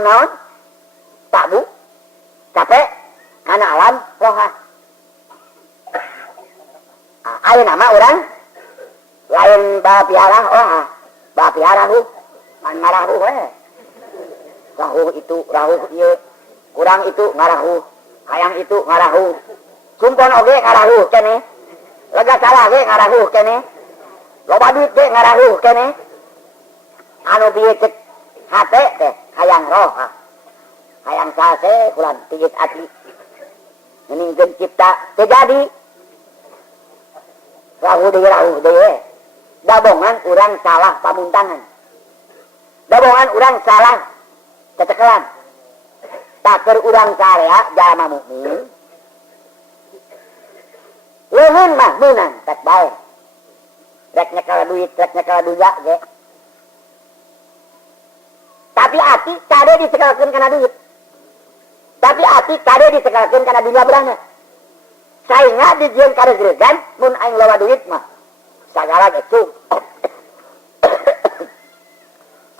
naon? Tabu. Capek kana alam roha. Ayeuna mah urang lain bapiara roha. Bapiara man ngarahu we. Rahuh itu rahuh ieu. Kurang itu ngarahuh. Hayang itu ngarahuh. Sumpon oge ngarahuh keneh. Lega salah ge ngarahuh keneh. Loba duit ge ngarahuh keneh. Anu bieu cek hate teh hayang roh. Hayang sase kulan tigis ati. Ningkeun cipta teu jadi. Rahuh deui. Dabongan urang salah pamuntangan. Dabongan urang salah cecekelan. Taker urang sarea jalma mukmin. Leun mah meunang tek bae. Rek nyekel duit, rek nyekel dunya ge. Tapi ati kade disekelkeun kana duit. Tapi ati kade disekelkeun kana dunya berana. Sainga dijieun karegeregan mun aing loba duit mah. Sagala gitu.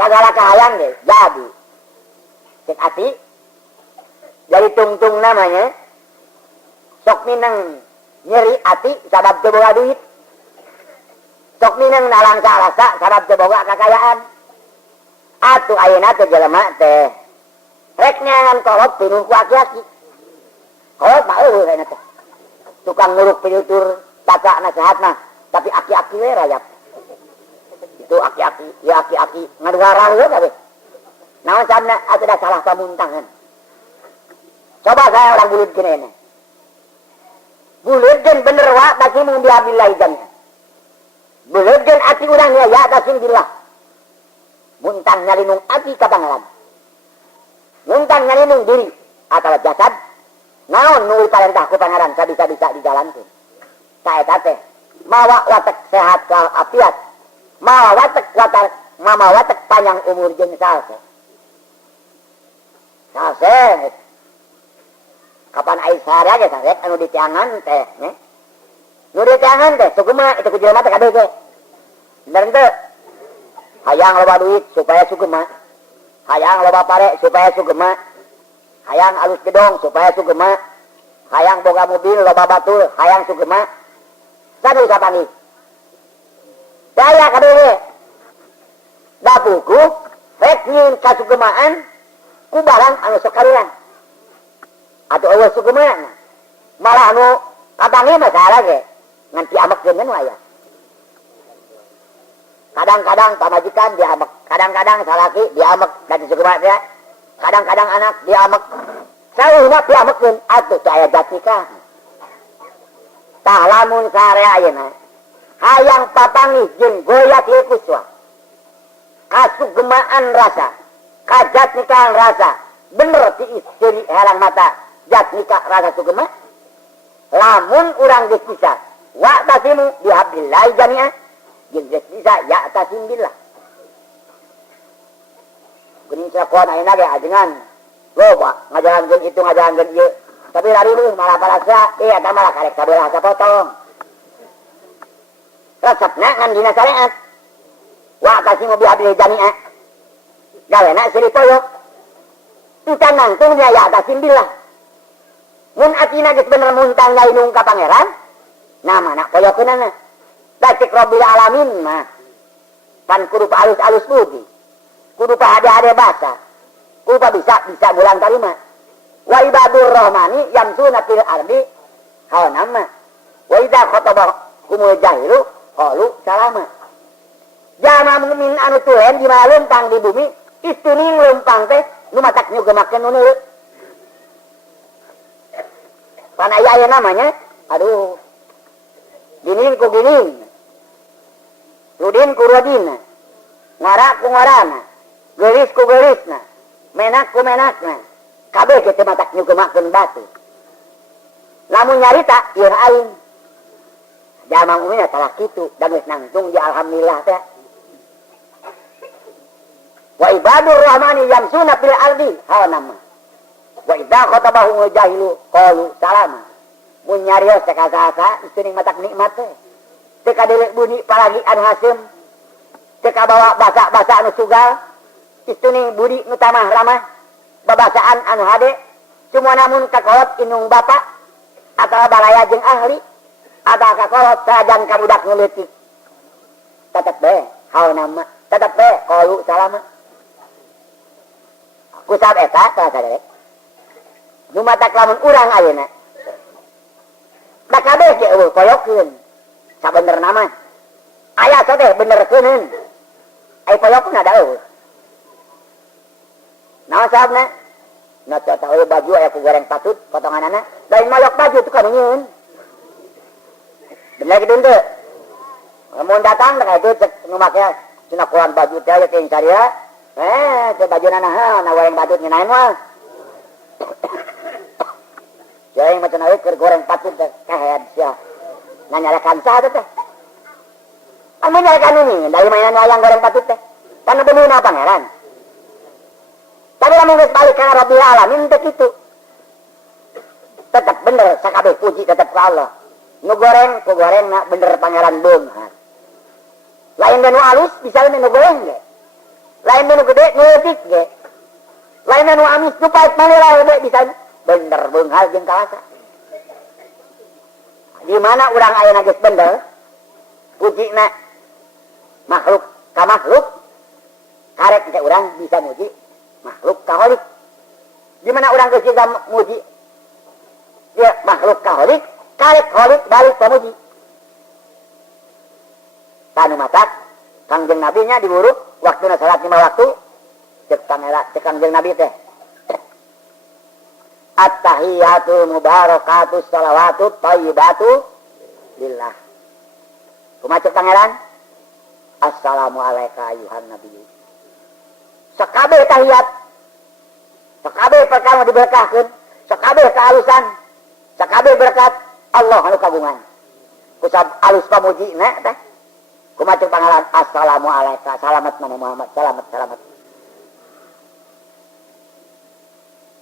Sagala kahayang deh, jadi. Cek ati. Jadi tungtung namanya. Sok mineng nyeri ati sabab teu boga duit. Sok mineng nalang salasa sabab teu boga kakayaan. Atuh ayeuna teh jelema teh rek nyangan kolot pinuh ku aki-aki. Kolot mah eueuh ayeuna teh. Tukang nguruk pinutur tata nasehatna. Tapi aki-aki we rayap. Itu aki-aki, ya aki-aki ngadugarah we kabeh. Naon sabna atuh da salah pamuntangan. Coba saya orang bulutkeun ini. Bulutkeun bener wa bagi mun biabillahi jamnya. Bulutkeun ati urang ya dasin billah. Muntang nyalinung ati ka pangaran. Muntang nyalinung diri atawa jasad. Naon nu parentah ku pangaran sabisa-bisa dijalankeun. Saeta teh mawa watek sehat walafiat, mawa watek panjang umur jeung salse. Salse. Kapan aya sarea ge sarek anu ditiangan teh, nya. Nu ditiangan teh sugema itu ku jelema teh kabeh ge. Bener teu? Hayang loba duit supaya sugema. Hayang loba pare supaya sugema. Hayang alus gedong supaya sugema. Hayang boga mobil loba batur, hayang sugema. Sadu sapani. Daya kabeh. Da buku rek nyieun kasugemaan ku barang anu sok karuran. Atuh eueuh sugema. Malah anu kabange mah salah ge. Ngan diamekeun kan aya. Kadang-kadang pamajikan diamek, kadang-kadang salaki diamek dan sugema teh. Kadang-kadang anak diamek. Saeueuna diamekeun atuh teh aya jatika. Tah lamun sarea ayeuna hayang papanggih jeung goyak ieu kuswa. Kasugemaan rasa, kajat nikahan rasa, bener ti istri herang mata jat nikah rasa sugema. Lamun urang geus bisa wa tasimu bihablillahi jami'ah jeung geus bisa ya tasim billah. Kuning sakoan ayeuna ge ajengan loba ngajalankeun itu ngajalankeun ieu. Tapi lari lu malah palasa, eta malah karek sabelah sapotong. Resepna ngan dina syariat. Wa tasimu bihablillahi jami'ah. Gawena siri poyok. Encan nangtung nya ya atasin billah. Mun atina geus bener muntang nyai nung ka pangeran, nah mana poyokeunana. Da cek Rabbil alamin mah. Pan kudu alus-alus budi. Kudu hade-hade basa. Kudu bisa bulan tarima. Wa ibadur rahmani yamsuna fil ardi hawanama. Wa idza khatabah kumul jahilu qalu salama. Jama mukmin anu tulen di mana lempang di bumi, istuning lempang teh nu matak nyugemakeun nu neuleuk. Pan aya namanya, aduh. Ginin ku ginin. Rudin ku rudina. Ngara ku ngarana. Gelis ku gelisna. Menak ku menakna. Kabeh teh matak nyugemakeun batu. Lamun nyarita ieu aing. Jama mukmin tah kitu, da geus nangtung di alhamdulillah teh. Wa ibadur rahmani yamsuna fil ardi hawanama. Wa idza khatabahu jahilu qalu salama. Mun nyarios teh kasa-kasa ieu matak nikmat teh. Teu kadelek bunyi palagi anu haseum. Teu kabawa basa-basa anu sugal. Ieu budi nu tamah ramah. Babasaan anu hade. Cuma namun kakolot inung bapa atawa balaya jeung ahli atawa kakolot sajan ka budak nu leutik. Tetep bae hawanama. Tetep bae qalu salama. Kusab eta tah sadere. Nu matak lamun urang ayeuna. Da kabeh ge eueuh koyokkeun. Sabenerna mah. Aya teh benerkeuneun. Ai koyokna da eueuh. Naon sabna? Na tahu baju aya ku goreng patut potonganana. Lain mayok baju tu kan nyeun. Bener kitu teu. Mun datang da itu cek nu make cenah kulan baju teh aya teh caria. Teh bajuna naha na goreng patut nginain mah. Jaing macam awet keur goreng patut teh kahead sia. Nanyalakan sa teh. Anu nyalakan ini dari mainan wayang goreng patut teh. Kan beneuna pangeran. Tapi lamun geus balik ka Rabbil alamin teh kitu. Tetep bener sakabeh puji tetep ka Allah. Nu goreng ku gorengna bener pangeran beunghar. Lain nu alus bisa nu goreng ge. Lain nu gede nu leutik ge. Lain nu amis nu pait maneh we bisa bener beunghar jeung kalasa. Di mana urang ayeuna geus bener pujina makhluk ka makhluk karek teh urang bisa muji makhluk ka holik. Di mana urang geus bisa muji ya makhluk ka holik karek holik balik ka muji. Tanu matak Kangjeng Nabi nya diuruk waktuna salat 5 waktu cek Kangjeng Nabi teh at-tahiyatu mubarakatu salawatu thayyibatu lillah. Kumaha pangeran? Assalamu alayka ayuhan nabiyyu. Sakabeh tahiyat, sakabeh perkara diberkahkeun, sakabeh kealusan, sakabeh berkat Allah anu kagungan. Kusab alus pamujina teh. Kumaha pangeran? Assalamu alayka, salamet mana Muhammad, salamet.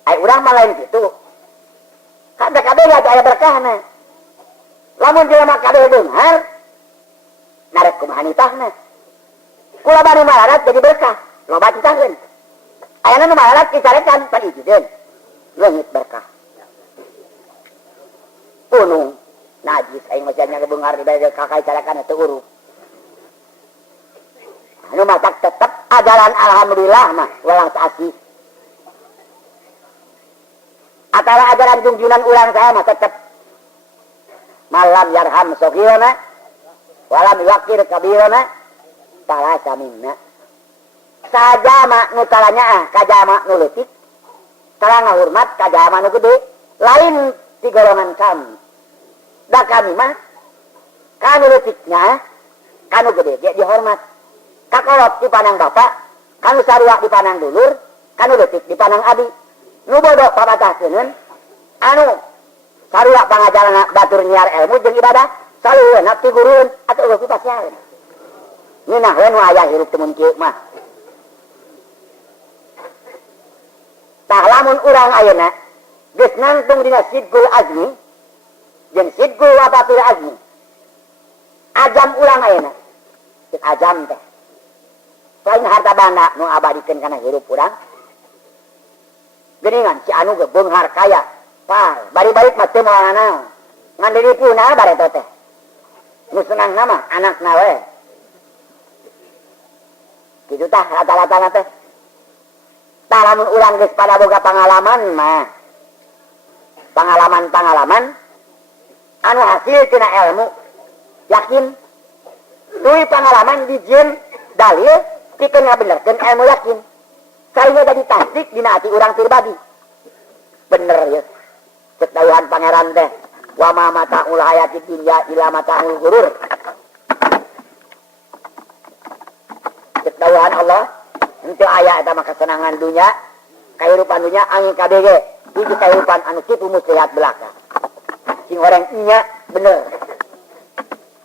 Ai urang mah lain kitu. Kabeh aya berkahna. Lamun jelema kabeh beunghar, narek kumaha nitahna. Kula banu malarat jadi berkah, loba titahkeun. Ayana nu malarat kicarekan padijideun. Leungit berkah. Punung najis aing mah nya beunghar di bade kakai carakan teu urut. Anu matak tetep ajaran alhamdulillah mah walang asih. Atara ajaran junjunan ulang saya mah tetep malam yarham sogirana walam yakir kabirana talasa minna. Sajama nu talanya kajama nu leutik tara ngahormat kajama nu gede lain ti golongan kami. Da kami mah kanu leutiknya kanu gede dia dihormat. Kakolot dipandang bapak, kanu sarua dipandang dulur, kanu leutik dipandang abi. Nu bodoh pabatahkeun anu sarua pangajarana batur nyiar ilmu jeung ibadah salueuna ti gurueun atuh eueuh pasyaeun. Ngeunahkeun nu aya hirup teu mun kieu mah. Tah lamun urang ayeuna geus nangtung dina sidqul azmi jeung sidqul wafatil azmi. Ajam urang ayeuna. Cek ajam teh. Selain harta banda nu abadikeun kana hirup urang Geningan si anu ge beunghar kaya. Pal, bari-bari mah teu moal naon. Ngan diripuna bareto teh. Nu senang nama anakna we. Kitu tah rata-rata teh. Tah lamun urang geus pada boga pangalaman mah. Pangalaman anu hasil tina ilmu yakin. Tuluy pangalaman dijieun dalil pikeun ngabenerkeun ilmu yakin. Saya jadi tasdik dina ati urang pribadi. Bener ya. Cek dawuhan pangeran teh, wa ma mata'ul hayati dunya ila mata'ul ghurur. Cek dawuhan Allah, henteu aya eta mah kesenangan dunya, kahirupan dunya angin KBG, hiji kahirupan anu kitu muslihat belaka. Sing orang nya bener.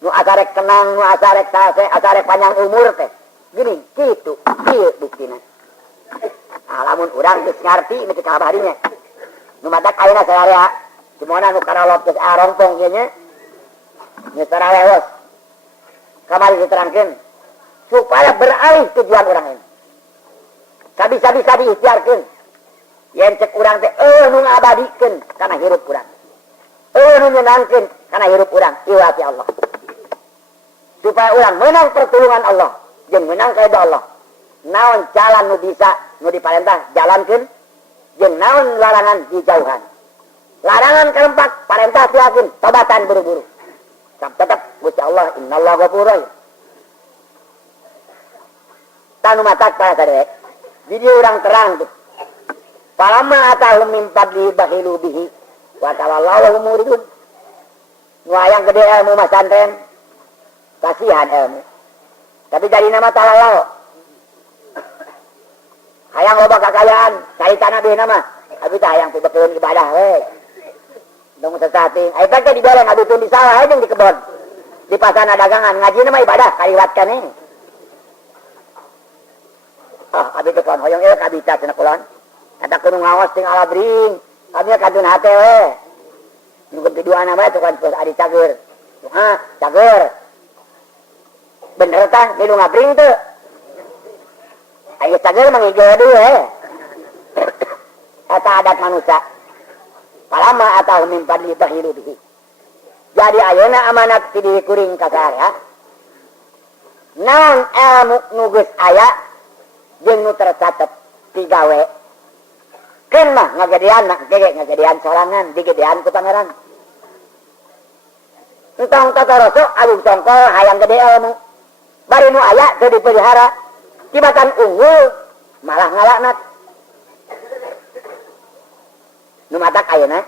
Nu asarek tenang, nu asarek sase, asarek panjang umur teh. Gini, kitu, kieu buktina. Lamun urang geus ngarti mesti kabarinya. Nu matak ayeuna sararea, cumana nu karolot geus arongpong ieu nya. Nya saraleos. Kamari diterangkeun supaya beralih tujuan urang ini. Sabisa-bisa diikhtiarkeun. Yen cek urang teh nu ngabadikeun kana hirup urang. Nu nyenangkeun kana hirup urang iwati Allah. Supaya urang menang pertulungan Allah jeung menang kaeda Allah. Naon jalan nu bisa nu diparentah jalankeun jeung naon larangan dijauhan. Larangan keempat parentah tuakeun tobatan buru-buru. Sam tetep Gusti Allah innallaha ghafurur rahim. Tanu matak para sadaya. Jadi orang terang tuh. Palamma atahum min fadli bakhilu bihi wa tawallahu muridun. Wayang gede ilmu masantren. Kasihan ilmu. Tapi jadi nama talalau. Hayang loba kakayaan, cari tanah beuh nama. Abi tah hayang pibekeun ibadah we. Dong sesating. Ai teh di bareng adutun di sawah jeung di kebon. Di pasana dagangan ngaji nama ibadah kaliwatkan ini. Abi teh kawan hoyong ieu kabita cenah kulon. Eta kudu ngawas ting alabring. Abi kadun hate we. Nu keduana mah tuh kan adi cager. Cager. Bener tah milu ngabring teu. Ayo cager mangigeu deui. Eta adat manusia. Palamma atahum min fadli bakhilu bihi. Jadi ayeuna amanat ti diri kuring ka sarea. Naon ilmu nu geus aya jeung nu tercatet ti gawe. Keun mah ngagedean ngagedean sorangan digedean ku pangeran. Entong totoroso agung tongkol hayang gede ilmu. Bari nu aya teu dipelihara. Tibatan unggul malah ngalaknat. Nu matak ayeuna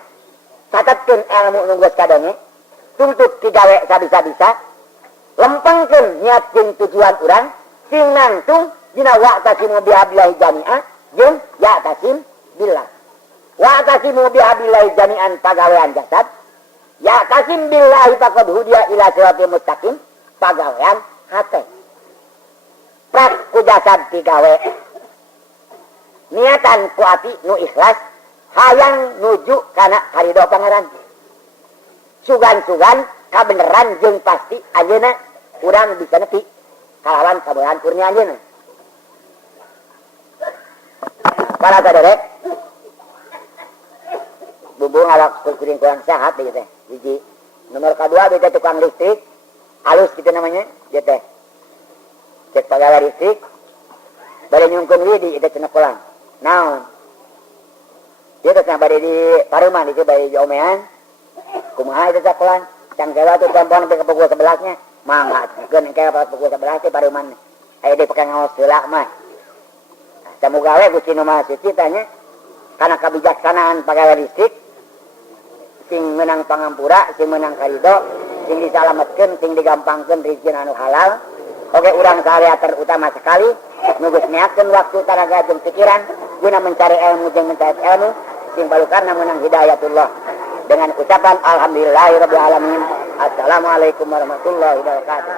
catetkeun ilmu nu geus kadenge. Tuntut digawe sabisa-bisa. Lempengkeun niat jeung tujuan urang sing nangtung dina wa'tasimu bihablillahi jami'an jeung ya'tasim billah. Wa'tasimu bihablillahi jami'an pagawean jasad. Ya'tasim billahi faqad hudiya ila siratal mustaqim pagawean hate. Prak ku jasad digawe. Niatan ku ati nu ikhlas hayang nuju kana haridho pangeran. Sugan-sugan kabeneran jeung pasti ayeuna urang bisa nepi kalawan kabolehan kurnia anjeunna. Para saderek bubung awak kuring kurang sehat ieu teh. Hiji. Nomor kedua beda tukang listrik alus gitu namanya ieu teh. Cek pegawai listrik bade nyungkeun widi ieu teh cenah kolang. Naon? Ieu teh bade di Pareman itu bade di omean. Kumaha itu sakulan? Cang jawa tuh perempuan sampai ke pukul 11-nya. Mangga, geun engke pas pukul 11 teh Pareman. Aya di pake ngaos heula mah. Samoga we Gusti Nu Maha Suci tanya kana kabijaksanaan pegawai listrik sing meunang pangampura, sing meunang karidho, sing disalametkeun, sing digampangkeun rizkin anu halal. Oge urang sarea terutama sekali nu geus neakeun waktu tenaga jeung pikiran guna mencari ilmu jeung mencari ilmu sing balukarna meunang hidayatullah. Dengan ucapan alhamdulillahirabbil alamin. Assalamualaikum warahmatullahi wabarakatuh.